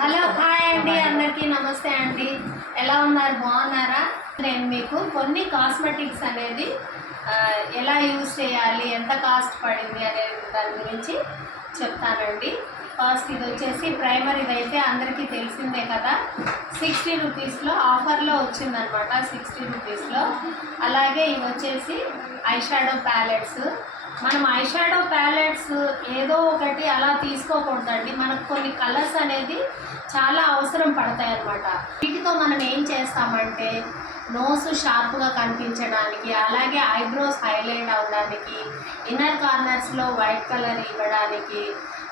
Hello hi అండి, అందరికీ నమస్తే అండి. ఎలా ఉన్నారు? బాగున్నారా? నేను మీకు కొన్ని కాస్మెటిక్స్ అనేది ఎలా యూజ్ చేయాలి, ఎంత కాస్ట్ పడింది అనే దాని గురించి చెప్తానండి. ఫస్ట్ ఇది వచ్చేసి ప్రైమర్. ఇదైతే అందరికీ తెలిసిందే కదా, 60 రూపీస్లో ఆఫర్లో వచ్చిందనమాట, 60 రూపీస్లో. అలాగే ఇవి వచ్చేసి ఐ షాడో ప్యాలెట్స్. మనం ఐ షాడో ప్యాలెట్స్ ఏదో ఒకటి అలా తీసుకోకూడదండి. మనకు కొన్ని కలర్స్ అనేది చాలా అవసరం పడతాయి అన్నమాట. వీటితో మనం ఏం చేస్తామంటే నోస్ షార్ప్గా కనిపించడానికి, అలాగే ఐబ్రోస్ హైలైట్ అవ్వడానికి, ఇన్నర్ కార్నర్స్లో వైట్ కలర్ ఇవ్వడానికి,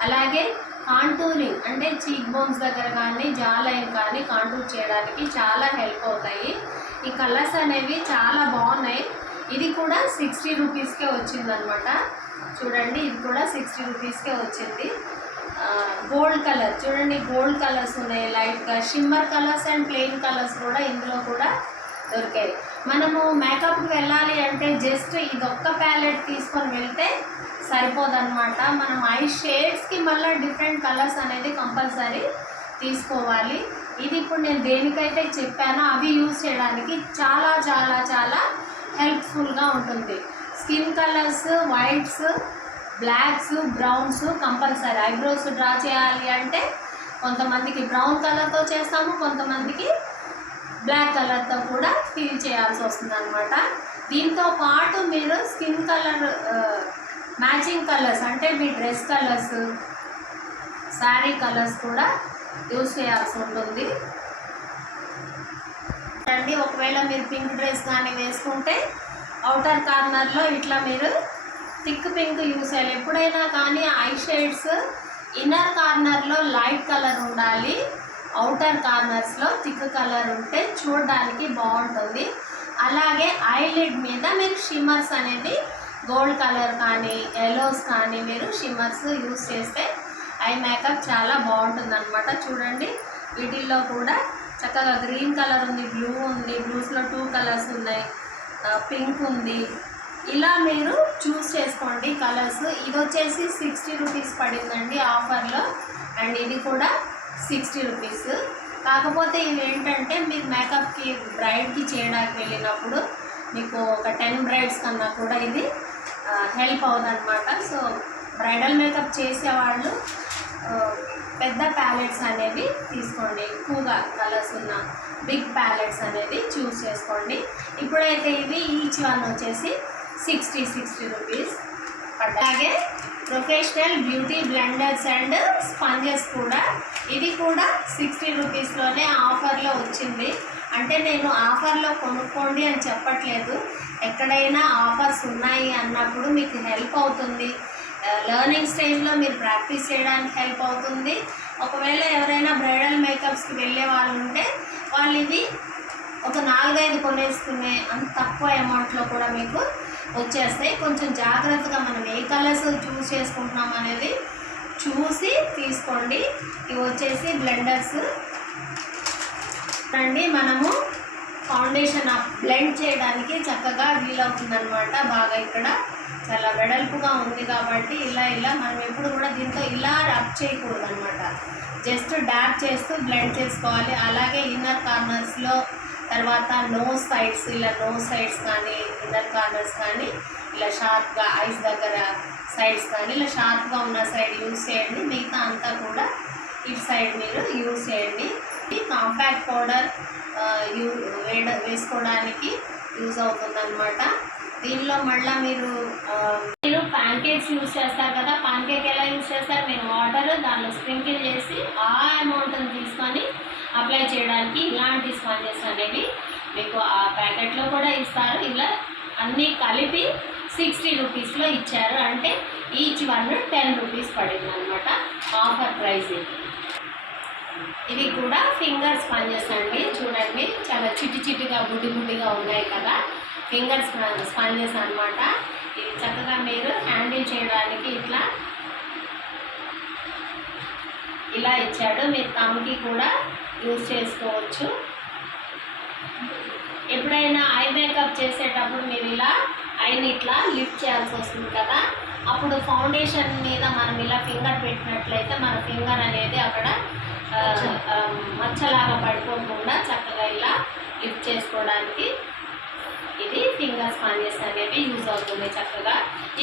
అలాగే కాంటూరింగ్ అంటే చీక్ బోన్స్ దగ్గర కానీ జా లైన్ కానీ కాంటూర్ చేయడానికి చాలా హెల్ప్ అవుతాయి. ఈ కలర్స్ అనేవి చాలా బాగున్నాయి. ఇది కూడా 60 రూపీస్కే వచ్చిందనమాట. చూడండి, ఇది కూడా 60 రూపీస్కే వచ్చింది. గోల్డ్ కలర్ చూడండి, గోల్డ్ కలర్స్ ఉన్నాయి, లైట్గా shimmer colours and plain colours కూడా ఇందులో కూడా దొరికాయి. మనము మేకప్కి వెళ్ళాలి అంటే జస్ట్ ఇదొక్క ప్యాలెట్ తీసుకొని వెళ్తే సరిపోదన్నమాట. మనం ఐ షేడ్స్కి మళ్ళీ డిఫరెంట్ కలర్స్ అనేది కంపల్సరీ తీసుకోవాలి. ఇది ఇప్పుడు నేను దేనికైతే చెప్పానో అవి యూజ్ చేయడానికి చాలా చాలా చాలా హెల్ప్ఫుల్గా ఉంటుంది. Skin colours, whites, blocks, browns compulsory. Eyebrows draw చేయాలి అంటే కొంతమందికి బ్రౌన్ కలర్తో చేస్తాము, కొంతమందికి బ్లాక్ కలర్తో కూడా ఫిల్ చేయాల్సి వస్తుంది అనమాట. దీంతో పాటు మీరు స్కిన్ కలర్ మ్యాచింగ్ కలర్స్ అంటే మీ డ్రెస్ కలర్స్, శారీ కలర్స్ కూడా యూజ్ చేయాల్సి ఉంటుంది అండి. ఒకవేళ మీరు పింక్ డ్రెస్ కానీ వేసుకుంటే అవుటర్ కార్నర్లో ఇట్లా మీరు థిక్ పింక్ యూజ్ చేయాలి. ఎప్పుడైనా కానీ ఐ షేడ్స్ ఇన్నర్ కార్నర్లో లైట్ కలర్ ఉండాలి, అవుటర్ కార్నర్స్లో థిక్ కలర్ ఉంటే చూడడానికి బాగుంటుంది. అలాగే ఐలిడ్ మీద మీరు షిమ్మర్స్ అనేది గోల్డ్ కలర్ కానీ ఎల్లోస్ కానీ మీరు షిమ్మర్స్ యూజ్ చేస్తే ఐ మేకప్ చాలా బాగుంటుంది అనమాట. చూడండి, వీటిల్లో కూడా చక్కగా గ్రీన్ కలర్ ఉంది, బ్లూ ఉంది, బ్లూస్లో 2 కలర్స్ ఉన్నాయి, పింక్ ఉంది. ఇలా మీరు చూస్ చేసుకోండి కలర్స్. ఇది వచ్చేసి 60 రూపీస్ పడిందండి ఆఫర్లో, అండ్ ఇది కూడా 60 రూపీస్. కాకపోతే ఇవి ఏంటంటే మీరు మేకప్కి బ్రైడ్కి చేయడానికి వెళ్ళినప్పుడు మీకు ఒక 10 బ్రైడ్స్ కన్నా కూడా ఇది హెల్ప్ అవుతుందన్నమాట. సో బ్రైడల్ మేకప్ చేసేవాళ్ళు పెద్ద ప్యాలెట్స్ అనేవి తీసుకోండి, ఎక్కువగా కలర్స్ ఉన్న బిగ్ ప్యాలెట్స్ అనేది చూస్ చేసుకోండి. ఇప్పుడైతే ఇవి ఈచ్ వన్ వచ్చేసి 60 రూపీస్. అలాగే professional beauty blenders and sponges కూడా, ఇది కూడా 60 రూపీస్లోనే ఆఫర్లో వచ్చింది. అంటే నేను ఆఫర్లో కొనుక్కోండి అని చెప్పట్లేదు, ఎక్కడైనా ఆఫర్స్ ఉన్నాయి అన్నప్పుడు మీకు హెల్ప్ అవుతుంది. లెర్నింగ్ స్టేజ్లో మీరు ప్రాక్టీస్ చేయడానికి హెల్ప్ అవుతుంది. ఒకవేళ ఎవరైనా బ్రైడల్ మేకప్స్కి వెళ్ళే వాళ్ళు ఉంటే వాళ్ళు ఇది ఒక 4-5 కొనేసుకునే అంత తక్కువ అమౌంట్లో కూడా మీకు వచ్చేస్తాయి. కొంచెం జాగ్రత్తగా మనం ఏ కలర్స్ చూస్ చేసుకుంటున్నాం అనేది చూసి తీసుకోండి. ఇవి వచ్చేసి బ్లెండర్స్ అండి. మనము ఫౌండేషన్ బ్లెండ్ చేయడానికి చక్కగా వీలవుతుందన్నమాట. బాగా ఇక్కడ చాలా వెడల్పుగా ఉంది కాబట్టి ఇలా మనం ఎప్పుడు కూడా దీంతో ఇలా రబ్ చేయకూడదు అనమాట, జస్ట్ డార్క్ చేస్తూ బ్లెండ్ చేసుకోవాలి. అలాగే ఇన్నర్ కార్నర్స్లో, తర్వాత నోస్ సైడ్స్, ఇలా నోస్ సైడ్స్ కానీ ఇన్నర్ కార్నర్స్ కానీ ఇలా షార్ప్గా, ఐస్ దగ్గర సైడ్స్ కానీ ఇలా షార్ప్గా ఉన్న సైడ్ యూజ్ చేయండి. మిగతా అంతా కూడా ఇటు సైడ్ మీరు యూజ్ చేయండి. ఈ కాంపాక్ట్ పౌడర్ వేసుకోవడానికి యూజ్ అవుతుందన్నమాట. దీనిలో మళ్ళీ మీరు ప్యాన్ కేక్స్ యూజ్ చేస్తారు కదా, పాన్ కేక్ ఎలా యూజ్ చేస్తారు, మీరు వాటర్ దానిలో స్ప్రింకిల్ చేసి ఆ అమౌంట్ని తీసుకొని అప్లై చేయడానికి ఇలాంటి స్పాంజెస్ అనేవి మీకు ఆ ప్యాకెట్లో కూడా ఇస్తారు. ఇలా అన్నీ కలిపి 60 రూపీస్లో ఇచ్చారు. అంటే ఈచ్ వన్ 10 రూపీస్ పడింది అనమాట, ఆఫర్ ప్రైస్. ఇవి కూడా ఫింగర్ స్పాంజెస్ అండి. చూడండి, చాలా చిటిగా బుడ్డిగా ఉన్నాయి కదా, ఫింగర్ స్పాంజెస్ అనమాట. ఇది చక్కగా మీరు హ్యాండిల్ చేయడానికి ఇలా ఇచ్చాడు. మీరు తమ్కి కూడా యూజ్ చేసుకోవచ్చు. ఎప్పుడైనా ఐ మేకప్ చేసేటప్పుడు మీరు ఇలా ఐని ఇట్లా లిఫ్ట్ చేయాల్సి వస్తుంది కదా, అప్పుడు ఫౌండేషన్ మీద మనం ఇలా ఫింగర్ పెట్టినట్లయితే మన ఫింగర్ అనేది అక్కడ స్పాంజెస్ అనేవి యూజ్ అవుతున్నాయి చక్కగా.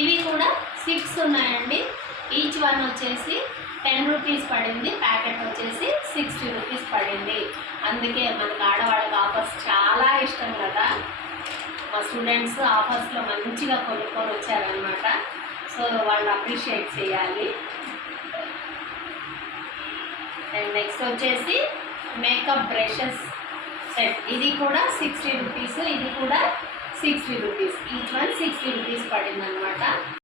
ఇవి కూడా 6 ఉన్నాయండి. ఈచ్ వన్ వచ్చేసి 10 రూపీస్ పడింది. ప్యాకెట్ వచ్చేసి 60 రూపీస్ పడింది. అందుకే మనకు ఆడవాళ్ళకి ఆఫర్స్ చాలా ఇష్టం కదా. మా స్టూడెంట్స్ ఆఫర్స్లో మంచిగా కొనుక్కొని వచ్చారనమాట. సో వాళ్ళు అప్రిషియేట్ చేయాలి. అండ్ నెక్స్ట్ వచ్చేసి మేకప్ బ్రషెస్ సెట్. ఇది కూడా 60 రూపీస్. ఇది కూడా 60 రూపీస్. ఈచ్ వన్ 60 రూపీస్ పడింది అనమాట.